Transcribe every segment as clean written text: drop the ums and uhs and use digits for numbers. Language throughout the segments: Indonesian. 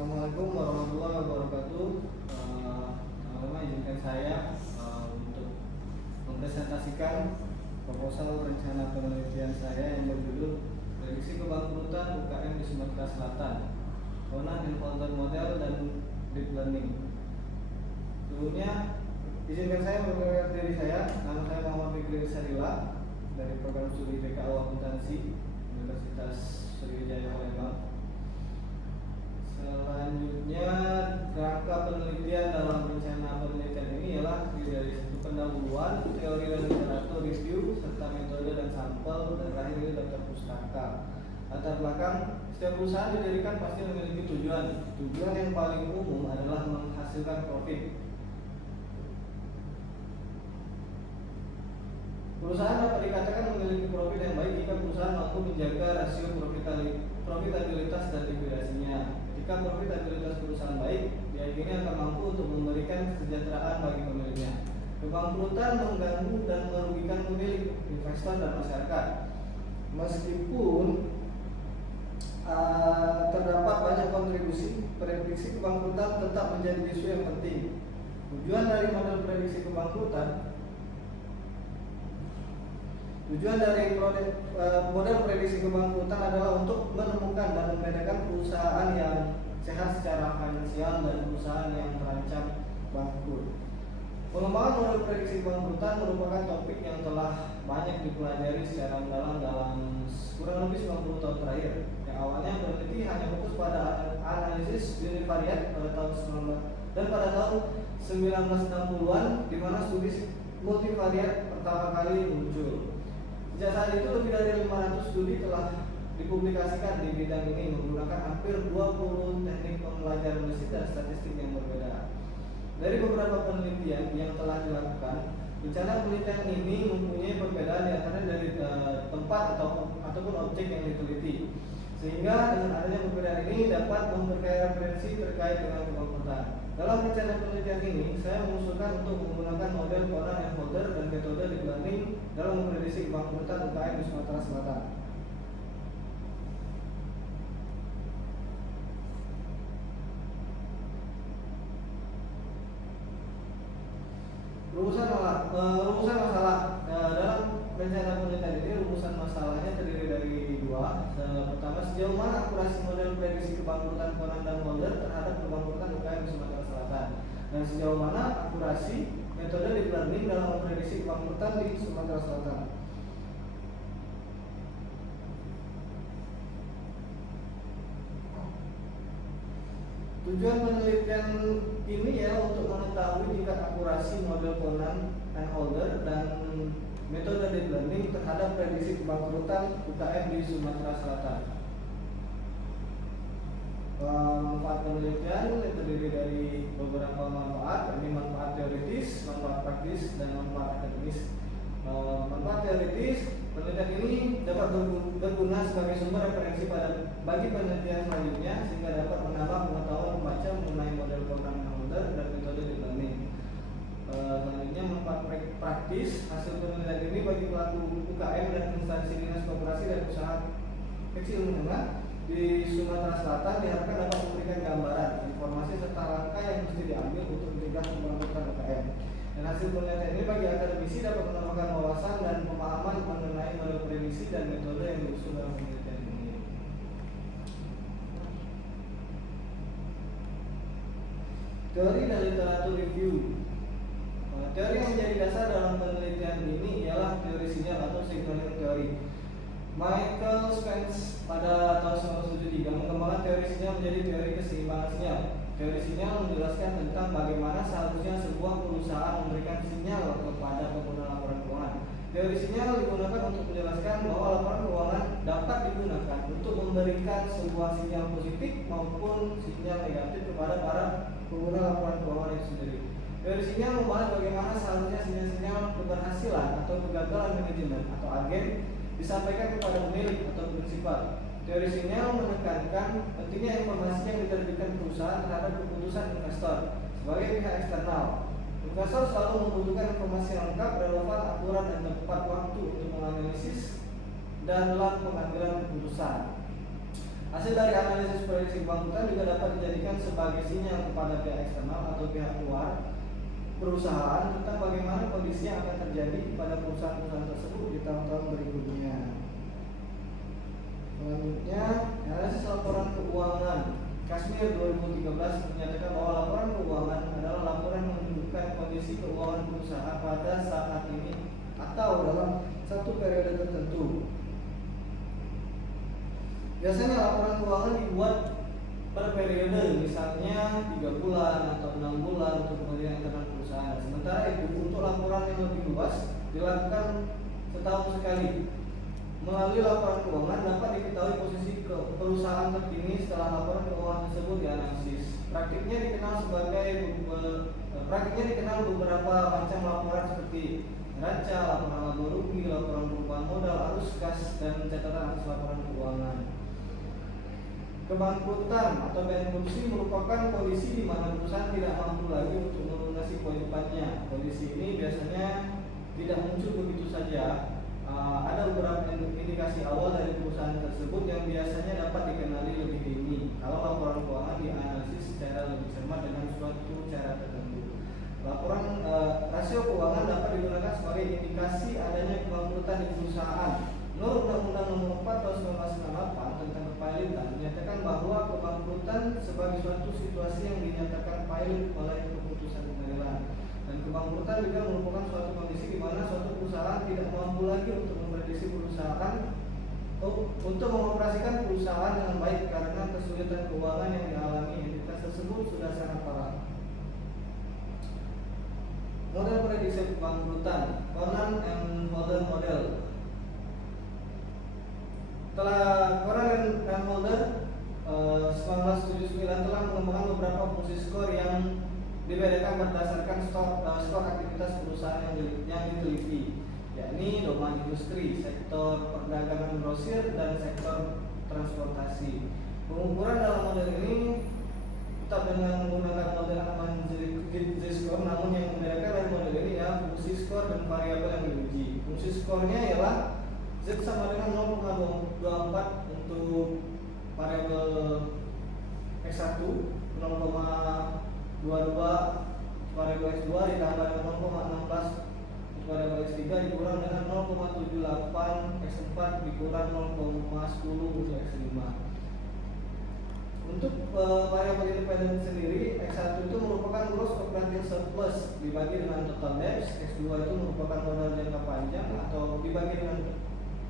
Assalamualaikum warahmatullahi wabarakatuh. Teman-teman, izinkan saya untuk mempresentasikan proposal rencana penelitian saya yang berjudul Prediksi Kebangkrutan UKM di Sumatera Selatan, Conan and Folder Model dan Deep Learning. Sebelumnya, izinkan saya memperkenalkan diri saya. Nama saya Muhammad Fikri Sarila dari Program Studi BKU Akuntansi Universitas Sriwijaya Palembang. Selanjutnya, kerangka penelitian dalam rencana penelitian ini ialah dari satu pendahuluan, teori dan literatur, review, serta metode dan sampel, dan terakhir ini daftar pustaka. Latar belakang, setiap perusahaan didirikan pasti memiliki tujuan. Tujuan yang paling umum adalah menghasilkan profit. Perusahaan dapat dikatakan memiliki profit yang baik jika perusahaan mampu menjaga rasio profitabilitas dan likuidasinya. Jika profitabilitas perusahaan baik, diakini akan mampu untuk memberikan kesejahteraan bagi pemiliknya. Kebangkrutan mengganggu dan merugikan pemilik, investor, dan masyarakat. Meskipun terdapat banyak kontribusi, prediksi kebangkrutan tetap menjadi isu yang penting. Tujuan dari model prediksi kebangkrutan model prediksi kebangkrutan adalah untuk menemukan dan membedakan perusahaan yang sehat secara finansial dan perusahaan yang terancam bangkrut. Pengembangan model prediksi kebangkrutan merupakan topik yang telah banyak dipelajari secara mendalam dalam kurang lebih 90 tahun terakhir. Yang awalnya peneliti hanya fokus pada analisis univariat pada tahun 19 dan pada tahun 1960-an, di mana studi multivariat pertama kali muncul. Sejak saat itu lebih dari 500 studi telah dipublikasikan di bidang ini menggunakan hampir 20 teknik pembelajaran mesin dan statistik yang berbeda. Dari beberapa penelitian yang telah dilakukan, rencana penelitian ini mempunyai perbedaan di antara dari tempat ataupun objek yang diteliti. Sehingga dengan adanya perbedaan ini dapat memperkaya referensi terkait dengan kebangkrutan. Dalam rencana penelitian ini, saya mengusulkan untuk menggunakan model Conan and Folder dan metode deep learning dalam memprediksi kebangkrutan UKM di Sumatera Selatan. Rumusan masalah dalam rencana penelitian ini, rumusan masalahnya terdiri dari dua. Pertama, sejauh mana akurasi model prediksi kebangkrutan Conan dan Folder terhadap kebangkrutan UKM di Sumatera Selatan, dan sejauh mana akurasi metode deep learning dalam memprediksi kebangkrutan di Sumatera Selatan. Tujuan penelitian ini ya untuk mengetahui tingkat akurasi model Conan and Folder dan metode deep learning terhadap prediksi kebangkrutan UKM di Sumatera Selatan. Manfaat penelitian terdiri dari beberapa manfaat, yakni manfaat teoritis, manfaat praktis, dan manfaat akademis. Manfaat teoritis, penelitian ini dapat berguna sebagai sumber referensi bagi penelitian selanjutnya, sehingga dapat menambah pengetahuan pembaca mengenai model Conan and Folder dan metode deep learning. Selanjutnya, manfaat praktis, hasil penelitian ini bagi pelaku UKM dan instansi dinas koperasi dan usaha kecil menengah di Sumatera Selatan diharapkan dapat memberikan gambaran, informasi serta langkah yang mesti diambil untuk mencegah kebangkrutan UKM. Dan hasil penelitian ini bagi akademisi dapat menambahkan wawasan dan pemahaman mengenai model prediksi dan metode yang diusung dalam penelitian ini. Teori dan literatur review. Teori yang menjadi dasar dalam penelitian ini ialah teori sinyal atau signaling teori. Michael Spence pada tahun 1973 mengembangkan teori sinyal menjadi teori keseimbangan sinyal. Teori sinyal menjelaskan tentang bagaimana seharusnya sebuah perusahaan memberikan sinyal kepada pengguna laporan keuangan. Teori sinyal digunakan untuk menjelaskan bahwa laporan keuangan dapat digunakan untuk memberikan sebuah sinyal positif maupun sinyal negatif kepada para pengguna laporan keuangan itu sendiri. Teori sinyal membahas bagaimana seharusnya sinyal-sinyal keberhasilan atau kegagalan manajemen atau agen disampaikan kepada pemilik atau prinsipal. Teori sinyal menekankan pentingnya informasi yang diterbitkan perusahaan terhadap keputusan investor sebagai pihak eksternal. Investor selalu membutuhkan informasi yang lengkap, relevan, akurat, dan tepat waktu untuk menganalisis dan dalam pengambilan keputusan. Hasil dari analisis prediksi kebangkrutan juga dapat dijadikan sebagai sinyal kepada pihak eksternal atau pihak luar perusahaan tentang bagaimana kondisi yang akan terjadi pada perusahaan-perusahaan tersebut di tahun-tahun berikutnya. Selanjutnya, analisis laporan keuangan. Kashmir 2013 menyatakan bahwa laporan keuangan adalah laporan yang menunjukkan kondisi keuangan perusahaan pada saat ini atau dalam satu periode tertentu. Biasanya laporan keuangan dibuat per periode, misalnya 3 bulan atau 6 bulan untuk kemudian internal perusahaan. Sementara itu untuk laporan yang lebih luas dilakukan setahun sekali. Melalui laporan keuangan dapat diketahui posisi perusahaan terkini setelah laporan keuangan tersebut dianalisis. Praktiknya dikenal beberapa macam laporan seperti neraca, laporan laba rugi, laporan perubahan modal, arus kas, dan catatan atas laporan keuangan. Kebangkrutan atau bankruptcy merupakan kondisi di mana perusahaan tidak mampu lagi untuk melunasi kewajibannya. Kondisi ini biasanya tidak muncul begitu saja. Ada beberapa indikasi awal dari perusahaan tersebut yang biasanya dapat dikenali lebih dini kalau laporan keuangan dianalisis secara lebih cermat dengan suatu cara tertentu. Laporan rasio keuangan dapat digunakan sebagai indikasi adanya kebangkrutan di perusahaan. Menurut Undang-Undang Nomor 4 Tahun 1998 tentang kepilitan menyatakan bahwa kebangkrutan sebagai suatu situasi yang dinyatakan pilot oleh keputusan pengadilan. Dan kebangkrutan juga merupakan suatu kondisi di mana suatu perusahaan tidak mampu lagi untuk memprediksi perusahaan untuk mengoperasikan perusahaan dengan baik karena kesulitan keuangan yang dialami entitas tersebut sudah sangat parah. Model prediksi kebangkrutan, Conan and Holder model. Conan and Holder 1979 telah mengembangkan beberapa fungsi skor yang dibedakan berdasarkan skor aktivitas perusahaan yang diteliti, yakni domain industri, sektor perdagangan grosir, dan sektor transportasi. Pengukuran dalam model ini tetap dengan menggunakan model aman Z-score, namun yang membedakan dari model ini ya fungsi skor dan variabel yang diuji. Fungsi skornya ialah Z sama dengan 0,24 untuk variabel X1, 0,22 variabel X2 ditambah dengan 0,16 variabel X3 dikurang dengan 0,78 X4 dikurang 0,10 untuk X5. Untuk variabel independen sendiri, X1 itu merupakan gross operating surplus dibagi dengan total debts, X2 itu merupakan modal jangka panjang atau dibagi dengan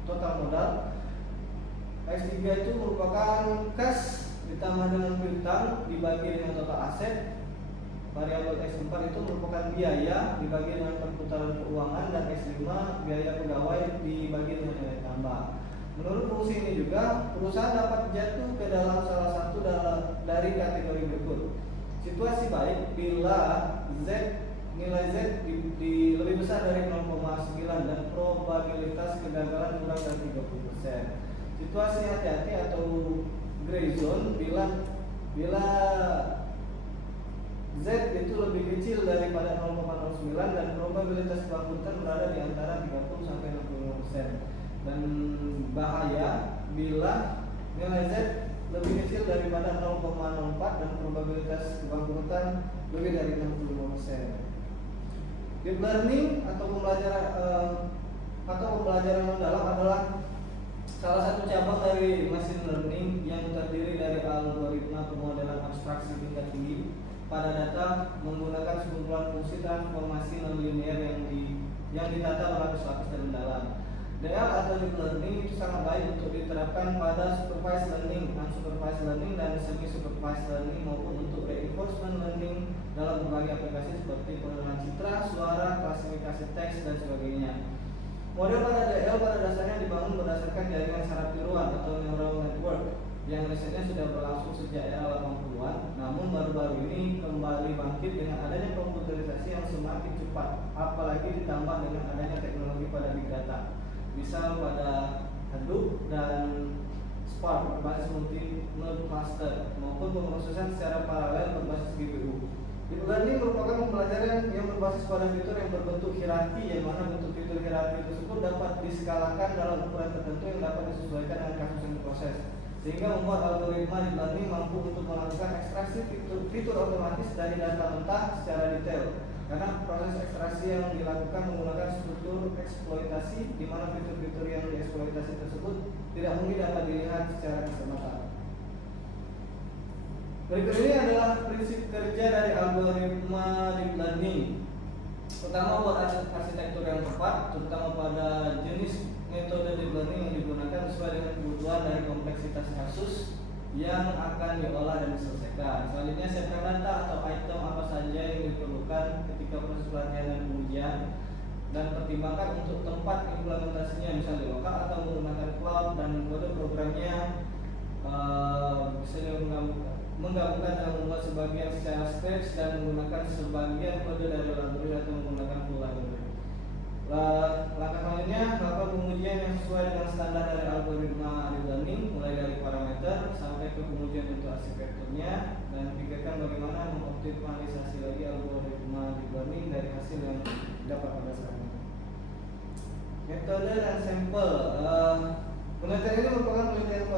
total modal, X3 itu merupakan cash ditambah dengan piutang dibagi dengan total aset. Variabel X4 itu merupakan biaya dibagi dengan perputaran keuangan, dan X5 biaya pegawai dibagi dengan nilai tambah. Menurut fungsi ini juga perusahaan dapat jatuh ke dalam salah satu dari kategori berikut. Situasi baik bila nilai Z lebih besar dari 0,9 dan probabilitas kegagalan kurang dari 30%. Situasi hati-hati atau gray zone bila Z itu lebih kecil daripada 0,09 dan probabilitas kebangkrutan berada di antara 30 sampai 65%. Dan bahaya bila nilai Z lebih kecil daripada 0,04 dan probabilitas kebangkrutan lebih dari 65%. Deep learning atau pembelajaran mendalam adalah salah satu cabang dari machine learning yang terdiri dari algoritma pemodelan abstraksi tingkat tinggi pada data menggunakan sekumpulan fungsi transformasi nonlinear yang ditata berlapis-lapis dan mendalam. DL atau deep learning itu sangat baik untuk diterapkan pada supervised learning, unsupervised learning, dan semi-supervised learning maupun untuk reinforcement learning dalam berbagai aplikasi seperti pengenalan citra, suara, klasifikasi teks, dan sebagainya. Model pada DL pada dasarnya dibangun berdasarkan jaringan saraf tiruan atau neural network yang risetnya sudah berlangsung sejak era 80-an, namun baru-baru ini kembali bangkit dengan adanya komputerisasi yang semakin cepat, apalagi ditambah dengan adanya teknologi pada big data, misal pada Hadoop dan Spark berbasis multi-node cluster maupun pemrosesan secara paralel berbasis GPU. Deep learning merupakan pembelajaran yang berbasis pada fitur yang berbentuk hierarki, yang mana bentuk fitur hierarki tersebut dapat diskalakan dalam ukuran tertentu yang dapat disesuaikan dengan kasus yang diproses. sehingga membuat algoritma deep learning mampu untuk melakukan ekstraksi fitur otomatis dari data mentah secara detail. Karena proses ekstraksi yang dilakukan menggunakan struktur eksploitasi, di mana fitur-fitur yang dieksploitasi tersebut tidak mungkin dapat dilihat secara kasat mata. Berikut ini adalah prinsip kerja dari algoritma deep learning. Pertama, buat arsitektur yang tepat, terutama pada jenis metode deep learning yang digunakan sesuai dengan kebutuhan dari kompleksitas kasus yang akan diolah dan diselesaikan. Selanjutnya, siapkan data atau item apa saja yang diperlukan ketika proses pelatihan dan pengujian, dan pertimbangkan untuk tempat implementasinya, misalnya lokal atau menggunakan cloud, dan kode programnya bisa menggabungkan dan membuat sebagian secara scratch dan menggunakan sebagian kode dari library atau menggunakan full library. Langkah selanjutnya, melakukan pengujian yang sesuai dengan standar dari algoritma deep learning, mulai dari parameter sampai ke pengujian untuk arsitekturnya, dan pikirkan bagaimana mengoptimalisasi lagi algoritma deep learning dari hasil yang dapat pada sekarang. Metode dan sampel. Penelitian ini merupakan penelitian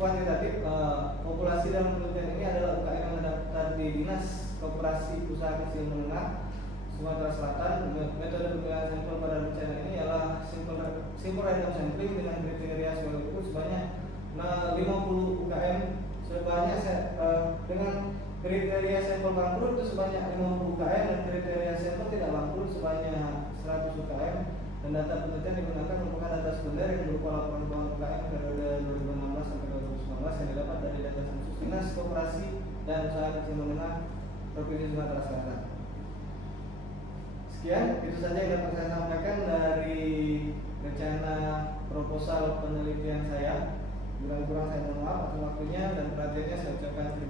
kuantitatif. Populasi dalam penelitian ini adalah UKM yang terdaftar di Dinas Koperasi Usaha Kecil Menengah Sumatera Selatan. Metode pemilihan sampel pada rencana ini adalah simple random sampling dengan kriteria berikut sebanyak 50 UKM dengan kriteria sampel bangkrut itu sebanyak 50 UKM dan kriteria sampel tidak bangkrut sebanyak 100 UKM. Dan data penelitian digunakan merupakan data sekunder yang berupa laporan keuangan UKM periode 2016 sampai 2019 yang didapat dari data sensus Dinas Koperasi dan Usaha Kecil Menengah Provinsi Sumatera Selatan. Sekian, itu saja yang dapat saya sampaikan dari rencana proposal penelitian saya. Kurang-kurang saya mohon maaf atas waktunya dan perhatiannya. Saya ucapkan terima kasih.